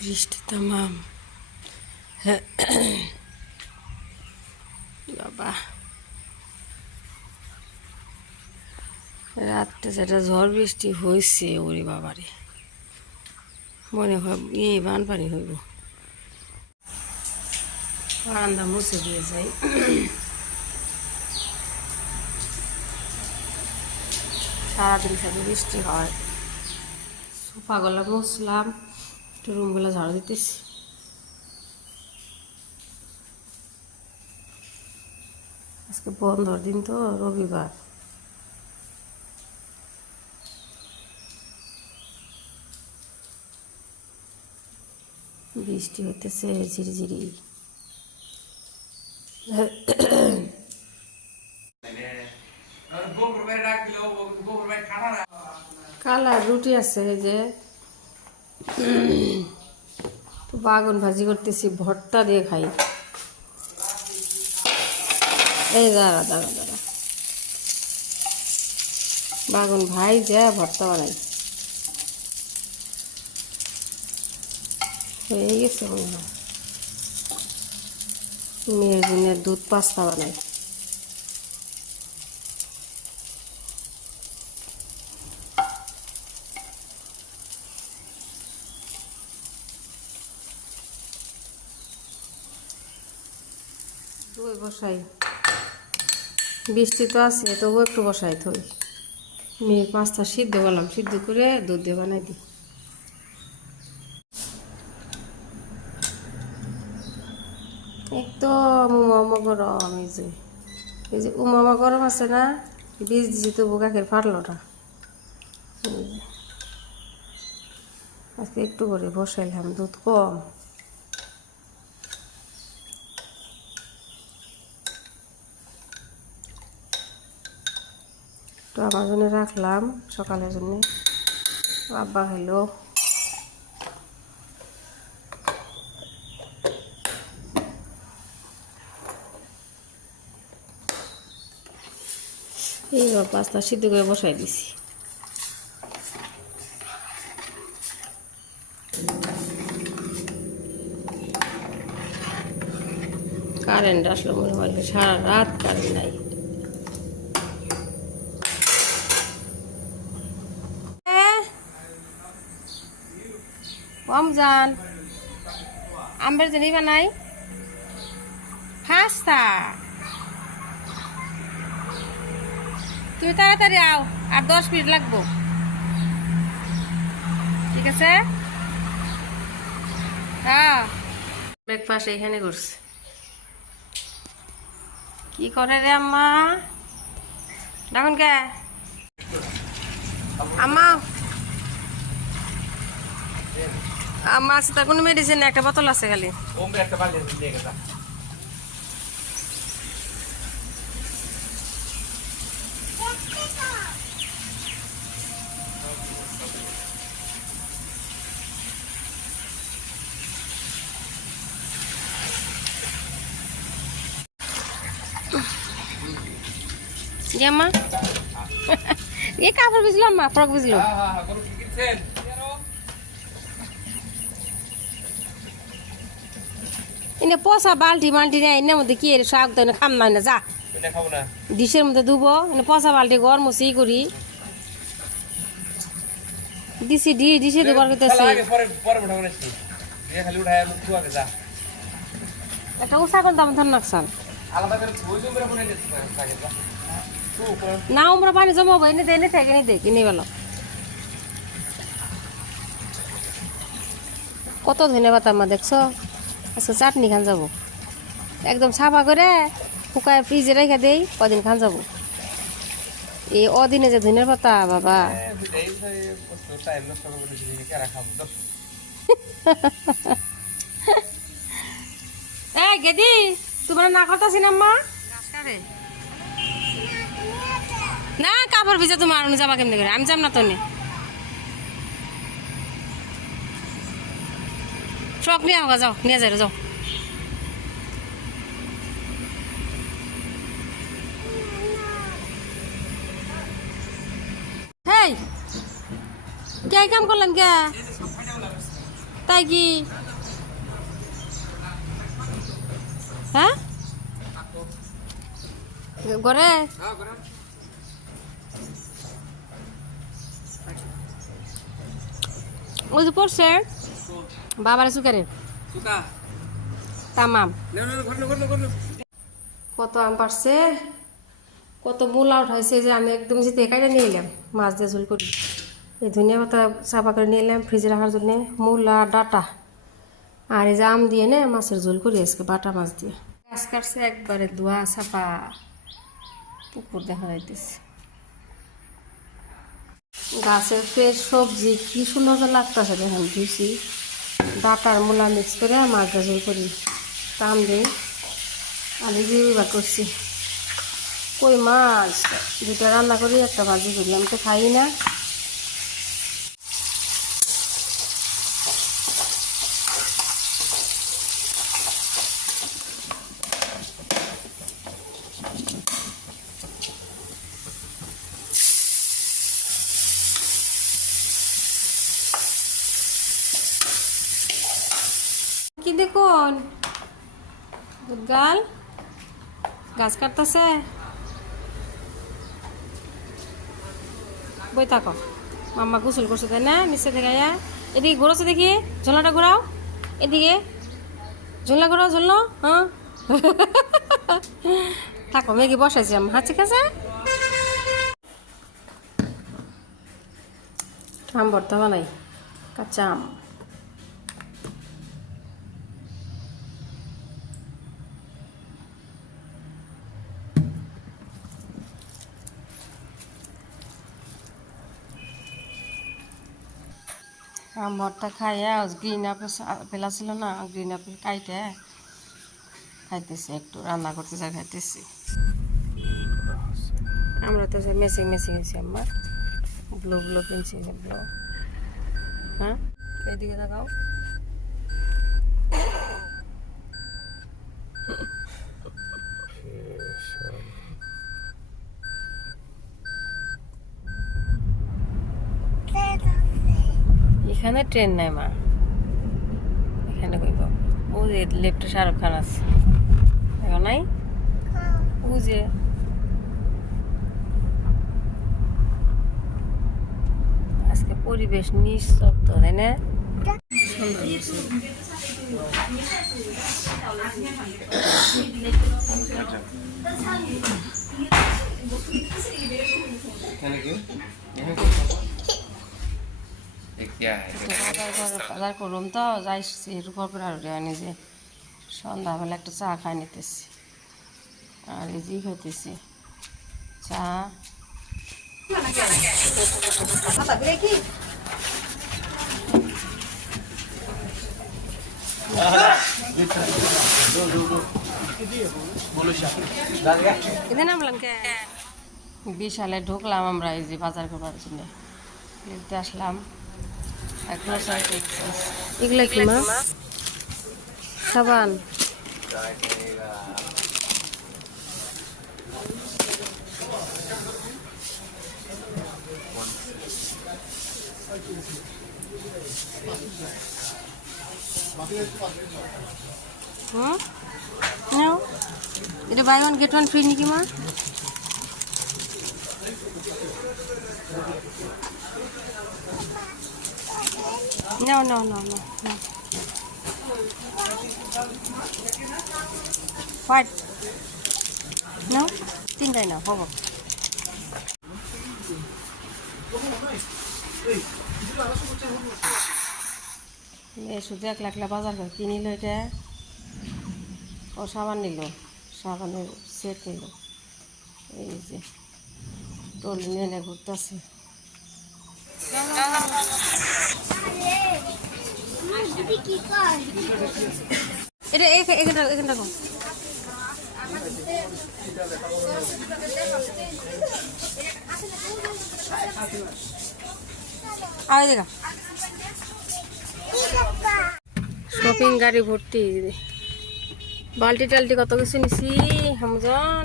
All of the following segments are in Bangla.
বৃষ্টি তামাম। বাবা রাত্রে যেটা ঝড় বৃষ্টি হয়েছে ওরে বাবারে, মনে হয় বানপানি হইব। বারান্দা মুছে দিয়ে যাই। সারাদিন সাথে বৃষ্টি হয়, সোফাগুলা মুছলাম, একটু রুমগুলা ঝাড়ু দিতেছি। আজকে বন্ধর দিন তো, রবিবার। বৃষ্টি হইতেছে ঝিরিঝিরি। কালার রুটি আছে, এই যে বাগুন ভাজি করতেছি, ভর্তা দিয়ে খাই। এই দাঁড়া দাঁড়া দাঁড়া, বাগুন ভাই যা ভর্তা বানাই হয়ে গেছে। মনে হয় মেয়ের জন্য দুধ পাস্তা বানাই। দই বসাই, বৃষ্টি তো আছে তবু একটু বসাই থই। মেয়ের পাস্তা সিদ্ধ করলাম, সিদ্ধ করে দুধ দিয়ে বানাই দিই। একদম উমামা গরম। এই যে উমামা গরম আছে না, বীজ দিছি তবু গাখের ফাটলোটা। আজকে একটু করে বসাইলাম, দুধ কম। তো আমার জন্য রাখলাম সকালের জন্য, আব্বা খাইলো। এইবার পাস্তা সিদ্ধ করে বসাই দিছি। কারেন্ট আসলো মনে হয়, সারা রাত কারেন্ট নাই। রমজান আমবের জন্য বানাই পাস্তা। তুমি তাড়াতাড়ি আও, আর 10 মিনিট লাগবো, ঠিক আছে? হ্যাঁ, ব্রেকফাস্ট এখানে করছে। কি করে রে আম্মা? দেখুন কে আম্মা, আম্মা আছে তার কোনো মেডিসিন, একটা বোতল আছে খালি। আম্মা এ কাপড় বুঝলাম, মা ফ্রক বুঝলো। এনে পচা বালতি মাল্টি নেই, এর মধ্যে কি শাক দেয় না, খাম নাই না, যা ডিশের মধ্যে ধুবো। এনে পচা বালতি ঘর মুছি করি দিছি, ডিশে দুবার করতেছি। একটা উষা করে দাম ধর নাকসান না, আমরা পানি জমাবো, এনে দে, এনে থেকে এনে দে, কিনে গেল। কত ধন্যবাদ আম্মা, দেখছো? আচ্ছা চাটনি খান যাবো, একদম সাফা করে শুকায় ফ্রিজে রেখে দেই, কদিন খান যাবো। এই অদিনে যে ধনের পাতা বাবা। এই গেদি তোমার না করতেছি না আম্মা, না কাপড় ভিজে তোমার যাবা কেমনি করে? আমি যাব না তো, ফ্রক নিয়ে হোক, যাও নিয়ে যাই, যাও। হেই কে কাম করলেন কে? তাই কি হ্যাঁ ঘরে ওই যে পড়ছে বাবার সুকারে তামাম কত আম পারছে কত মূলা উঠাইছে যে আমি একদম যেতে কাইটা নিয়ে এলাম মাছ দিয়ে ঝোল করি এই ধনিয়া পাতা চাপা করে নিয়ে এলাম ফ্রিজে রাখার জন্য মূলা ডাটা আর এই যে আম দিয়ে না মাছের ঝোল করি আজকে বাটা মাছ দিয়ে গাছ কাটছে একবারে ধোয়া চাপা পুকুর দেখা যাইতেছে গাছের ফ্রেশ সবজি কি সুন্দর লাগতেছে দেখেন ধুইছি ডাটার মূলা মিক্স করে মাছ দিয়ে ঝোল করি আম দিই আমি জিবা করছি কই মাছ দুটা রান্না করি একটা ভাজি করি আমি তো খাই না কি দেখুন গাল গাছ কাটতেছে বই থাকো মাম্মা গোসল করছে তাই না নিচে থেকে এদিকে ঘোরাচ্ছে দেখি ঝোলাটা ঘোরাও এদিকে ঝোলা ঘোরাও ঝোলো হ্যাঁ থাকো মেঘে বসাইছি আম হ্যাঁ ঠিক আছে আম ভর্তা বানাই কাঁচা আম আম ভর্তা খাইয়া গ্রিন আপেল ছিল না গ্রিন আপেল খাইতে খাইতেছি একটু রান্না করতে চাই খাইতেছি আমরা তো মেসিং মেসিং আছি আমার ব্লু ব্লু কিনছি ব্লু হ্যাঁ এদিকে দেখাও এখানে ট্রেন নাই মা এখানে কইব ও যে লেফটে শাহরুখ খান আছে এখন নাই ও যে আজকে পরিবেশ নিস্তব্ধ তাই না বাজার করলাম তো যাইছি রূপর করে আর নিজে সন্ধ্যাবেলা একটা চা খাই নিতেছি আর এই যে খাইতেছি চা বিশালে ঢুকলাম আমরা এই যে বাজার করার জন্য আসলাম এগুলা কি মা সাবান নাও এটা buy one get one free নাকি মা No, no, no, no, no. What? No? Tinggal na, hobo. শুধু 1 লাখ বাজার করে কি নিল এটা ও সাবান নিল সাবানের সেট নিল এই যে টলি নিয়ে ঘুরতেছে এটা এখানটা কম আয় দেখা শপিং গাড়ি ভর্তি বালতি টালটি কত কিছু নিছি হামজন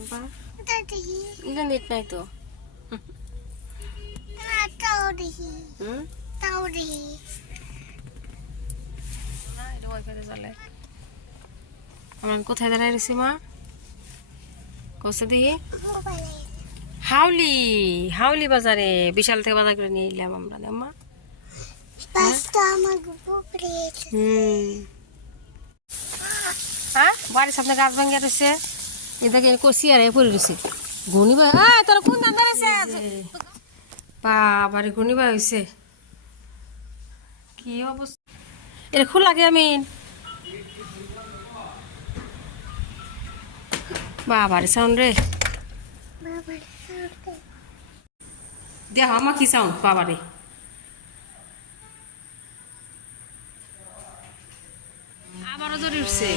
আব্বা এটা নেট নাই তো হুম না এটা ওয়াইফাইতে চলে আমরা কোথায় দাঁড়ায় রয়েছি মা কোথা দেখি হাউলি হাউলি বাজারে বিশাল থেকে বাজার করে নিয়ে এলাম আমরা আম্মা হ্যাঁ বাড়ির সামনে গাছ ভাঙিয়ে রয়েছে এটাকে কষি আর পড়ে রয়েছে ঘূর্ণিবা তোর কোন দাম দাঁড়িয়েছে বাবারে ঘূর্ণিবা হয়েছে কি অবস্থা এটা খোলা কে আমি বাবারে সাউন্ড রে দেখ আমার কি সাউন্ড বাবারে আবারও জোরে উঠছে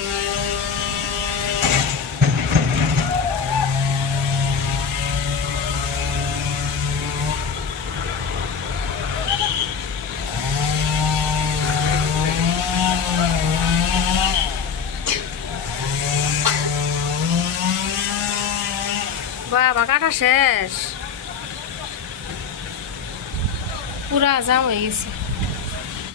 বাবা কাটা শেষ পুরা জাম হয়ে গেছে